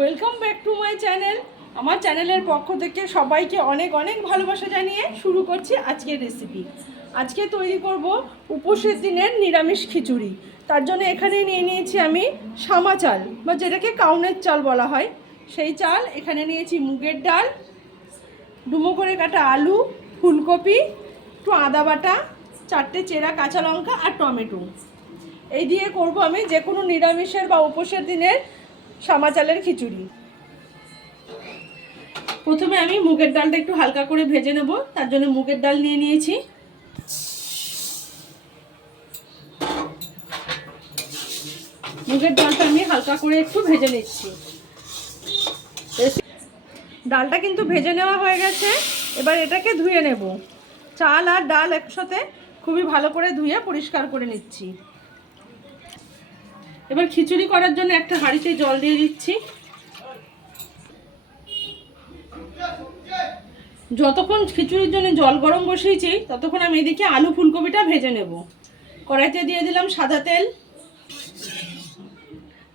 Welcome back to my channel. আমার চ্যানেলের পক্ষ থেকে সবাইকে অনেক অনেক ভালোবাসা জানিয়ে শুরু করছি আজকের রেসিপি। আজকে তৈরি করব উপোসের দিনের নিরামিষ খিচুড়ি। তার জন্য এখানে নিয়ে নিয়েছি আমি সামা চাল বা যেটাকে কাউনের চাল বলা হয়, সেই চাল। এখানে নিয়েছি মুগের ডাল, ডুমো করে কাটা আলু, ফুলকপি, একটু আদা বাটা, 4টে চেরা কাঁচা লঙ্কা আর টমেটো। এই দিয়ে করব আমি যে কোনো নিরামিষের বা উপোসের দিনের সামা চালের খিচুড়ি। প্রথমে আমি মুগের ডালটা একটু হালকা করে ভেজে নেব। তার জন্য মুগের ডাল নিয়ে নিয়েছি। মুগের ডালটা আমি হালকা করে একটু ভেজে নিচ্ছি। ডালটা কিন্তু ভেজে নেওয়া হয়ে গেছে। এবার এটাকে ধুয়ে নেব। চাল আর ডাল একসাথে খুবই ভালো করে ধুয়ে পরিষ্কার করে নিচ্ছি। এবার খিচুড়ি করার জন্য একটা হাঁড়িতে জল দিয়ে দিচ্ছি। যতক্ষণ খিচুড়ির জন্য জল গরম বসিয়েছি ততক্ষণ আমি এদিকে আলু ফুলকপিটা ভেজে নেব। কড়াইতে দিয়ে দিলাম সাদা তেল।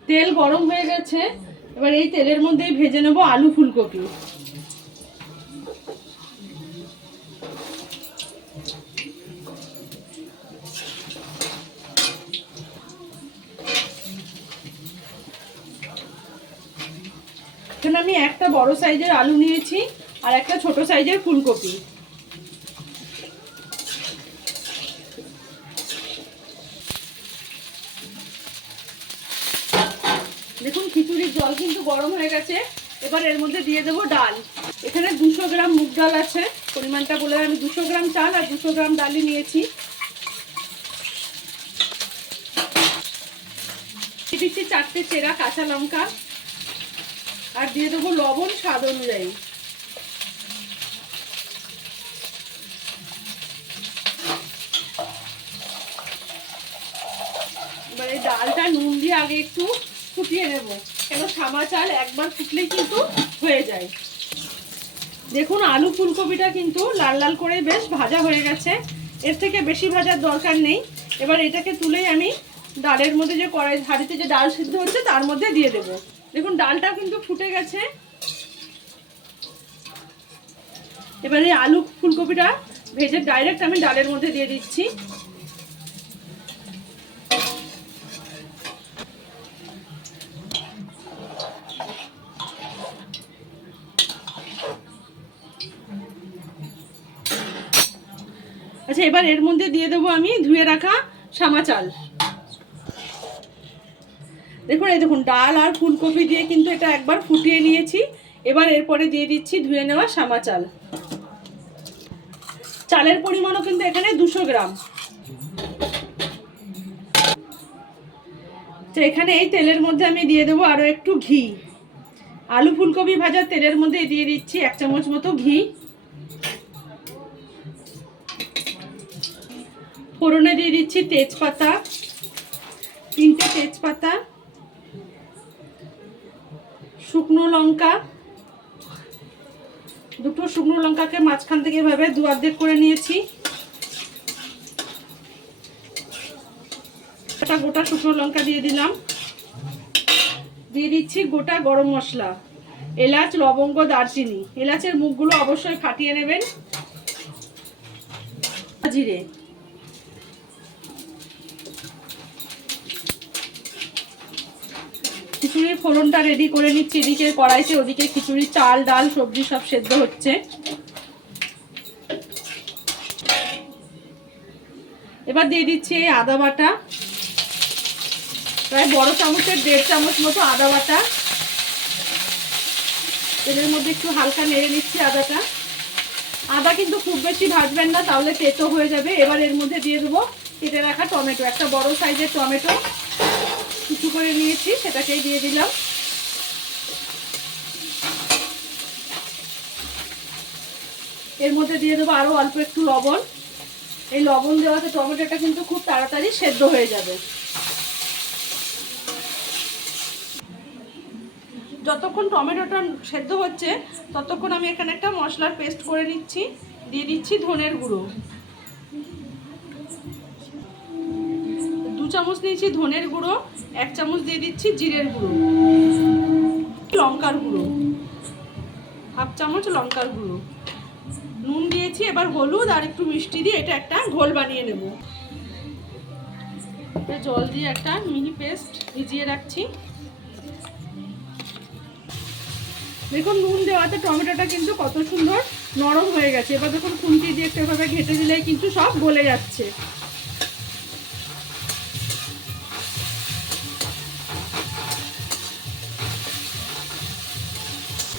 তেল গরম হয়ে গেছে। এবার এই তেলের মধ্যেই ভেজে নেব আলু ফুলকপি। এখানে আমি একটা বড় সাইজের আলু নিয়েছি আর একটা ছোট সাইজের ফুলকপি। দেখুন খিচুড়ির জল কিন্তু গরম হয়ে গেছে। এবার এর মধ্যে দিয়ে দেবো ডাল। এখানে 200 গ্রাম মুগ ডাল আছে। পরিমাণটা বলে আমি 200 গ্রাম চাল আর 200 গ্রাম ডালই নিয়েছি। দিচ্ছি 4টে চেরা কাঁচা লঙ্কা আর দিয়ে দেবো লবণ স্বাদ অনুযায়ী। এবার এই ডালটা নুন দিয়ে আগে একটু ফুটিয়ে নেব, কেন সামা চাল একবার ফুটলেই কিন্তু হয়ে যায়। দেখুন আলু ফুলকপিটা কিন্তু লাল লাল করে বেশ ভাজা হয়ে গেছে। এর থেকে বেশি ভাজার দরকার নেই। এবার এটাকে তুলেই আমি ডালের মধ্যে যে কড়াই হাঁড়িতে যে ডাল সিদ্ধ হচ্ছে তার মধ্যে দিয়ে দেব। দেখুন ডালটা কিন্তু ফুটে গেছে। এবারে আলু ফুলকপিটা ভেজে ডাইরেক্ট আমি ডালের মধ্যে দিয়ে দিচ্ছি। আচ্ছা, এবার এর মধ্যে দিয়ে দেবো আমি ধুয়ে রাখা সামা চাল। দেখুন এই দেখুন ডাল আর ফুলকপি দিয়ে কিন্তু এটা একবার ফুটিয়ে নিয়েছি। এবার এরপরে দিয়ে দিচ্ছি ধুয়ে নেওয়া সামা চাল। চালের পরিমাণও কিন্তু এখানে 200 গ্রাম। তো এখানে এই তেলের মধ্যে আমি দিয়ে দেবো আরও একটু ঘি। আলু ফুলকপি ভাজার তেলের মধ্যে দিয়ে দিচ্ছি 1 চামচ মতো ঘি। ফোড়নে দিয়ে দিচ্ছি তেজপাতা, 3টে তেজপাতা, শুকনো লঙ্কা, 2টো শুকনো লঙ্কাকে মাঝখান থেকে এভাবে 2 অর্ধেক করে নিয়েছি। একটা গোটা শুকনো লঙ্কা দিয়ে দিলাম। দিয়ে দিচ্ছি গোটা গরম মশলা, এলাচ, লবঙ্গ, দারচিনি। এলাচের মুখগুলো অবশ্যই ফাটিয়ে নেবেন। জিরে। খিচুড়ির ফোড়নটা রেডি করে নিচ্ছি এদিকে কড়াইতে। ওদিকে খিচুড়ির চাল ডাল সবজি সব সেদ্ধ হচ্ছে। এবার দিয়ে দিচ্ছি এই আদা বাটা, প্রায় বড় চামচের 1.5 চামচ মতো আদা বাটা। তেলের মধ্যে একটু হালকা নেড়ে নিচ্ছি আদাটা। আদা কিন্তু খুব বেশি ভাজবেন না, তাহলে তেতো হয়ে যাবে। এবার এর মধ্যে দিয়ে দেবো কেটে রাখা টমেটো। একটা বড় সাইজের টমেটো কুচি করে নিয়েছি, সেটাকেই দিয়ে দিলাম। এর মধ্যে দিয়ে দেবো আরও অল্প একটু লবণ। এই লবণ দেওয়াতে টমেটোটা কিন্তু খুব তাড়াতাড়ি সেদ্ধ হয়ে যাবে। যতক্ষণ টমেটোটা সেদ্ধ হচ্ছে ততক্ষণ আমি এখানে একটা মশলার পেস্ট করে নিচ্ছি। দিয়ে দিচ্ছি ধনের গুঁড়ো, 2 চামচ নিয়েছি ধনের গুঁড়ো, 1 চামচ দিয়ে দিচ্ছি জিরের গুঁড়ো, লঙ্কা লঙ্কার গুঁড়ো, হাফ চামচ লঙ্কার গুঁড়ো, নুন দিয়েছি। এবার হলুদ আর একটু মিষ্টি দিয়ে এটা একটা ঘোল বানিয়ে নেব। জল দিয়ে একটা মিহি পেস্ট ভিজিয়ে রাখছি। দেখুন নুন দেওয়াতে টমেটোটা কিন্তু কত সুন্দর নরম হয়ে গেছে। এবার দেখুন খুন্তি দিয়ে একটু এভাবে ঘেঁটে দিলে কিন্তু সব গলে যাচ্ছে।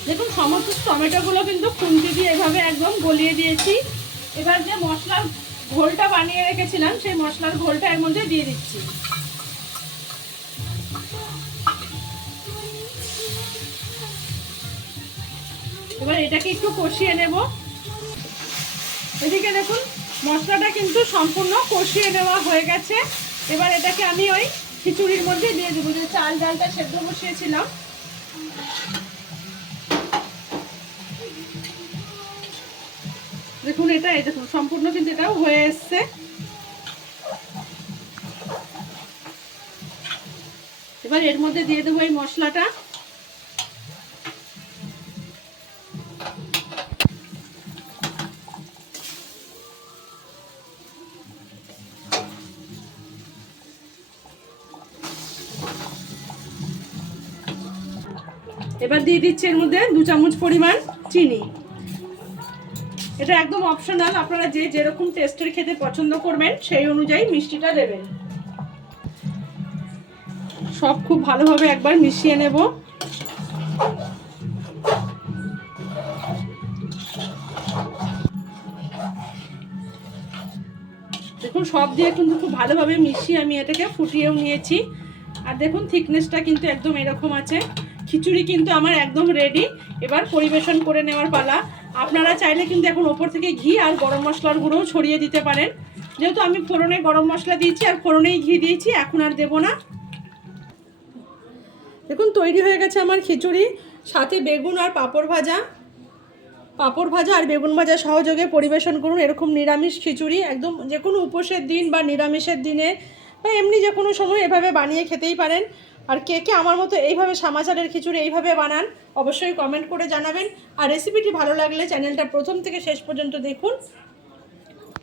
দেখুন সমস্ত টমেটোগুলো কিন্তু খুন্তি দিয়ে এভাবে একদম গলিয়ে দিয়েছি। এবার যে মশলার ঘোলটা বানিয়ে রেখেছিলাম সেই মশলার ঘোলটা এর মধ্যে দিয়ে দিচ্ছি। এবার এটাকে একটু কষিয়ে নেব। এদিকে দেখুন মশলাটা কিন্তু সম্পূর্ণ কষিয়ে নেওয়া হয়ে গেছে। এবার এটাকে আমি ওই খিচুড়ির মধ্যে দিয়ে দেবো। যে চাল ডালটা সেদ্ধ বসিয়েছিলাম, দেখুন এটা এই দেখুন সম্পূর্ণ কিন্তু এটাও হয়ে এসছে। এবার এর মধ্যে দিয়ে দেবো এই মশলাটা। এবার দিয়ে দিচ্ছি এর মধ্যে 2 চামচ পরিমাণ চিনি। এটা একদম অপশনাল, আপনারা যে যেরকম টেস্টের খেতে পছন্দ করবেন সেই অনুযায়ী মিষ্টিটা দেবেন। সব খুব ভালোভাবে একবার মিশিয়ে নেব। দেখুন সব দিয়ে কিন্তু খুব ভালোভাবে মিশিয়ে আমি এটাকে ফুটিয়েও নিয়েছি। আর দেখুন থিকনেসটা কিন্তু একদম এরকম আছে। খিচুড়ি কিন্তু আমার একদম রেডি। এবার পরিবেশন করে নেওয়ার পালা। আপনারা চাইলে কিন্তু এখন ওপর থেকে ঘি আর গরম মশলার গুঁড়োও ছড়িয়ে দিতে পারেন। যেহেতু আমি ফোড়নে গরম মশলা দিয়েছি আর ফোড়নেই ঘি দিয়েছি, এখন আর দেবো না। দেখুন তৈরি হয়ে গেছে আমার খিচুড়ি। সাথে বেগুন আর পাঁপড় ভাজা আর বেগুন ভাজা সহযোগে পরিবেশন করুন এরকম নিরামিষ খিচুড়ি। একদম যে কোনো উপোসের দিন বা নিরামিষের দিনে বা এমনি যে কোনো সময় এভাবে বানিয়ে খেতেই পারেন। আর কে কে আমার মতো এইভাবে সামাচারের খিচুড়ি এইভাবে বানান অবশ্যই কমেন্ট করে জানাবেন। আর রেসিপিটি ভালো লাগলে চ্যানেলটা প্রথম থেকে শেষ পর্যন্ত দেখুন।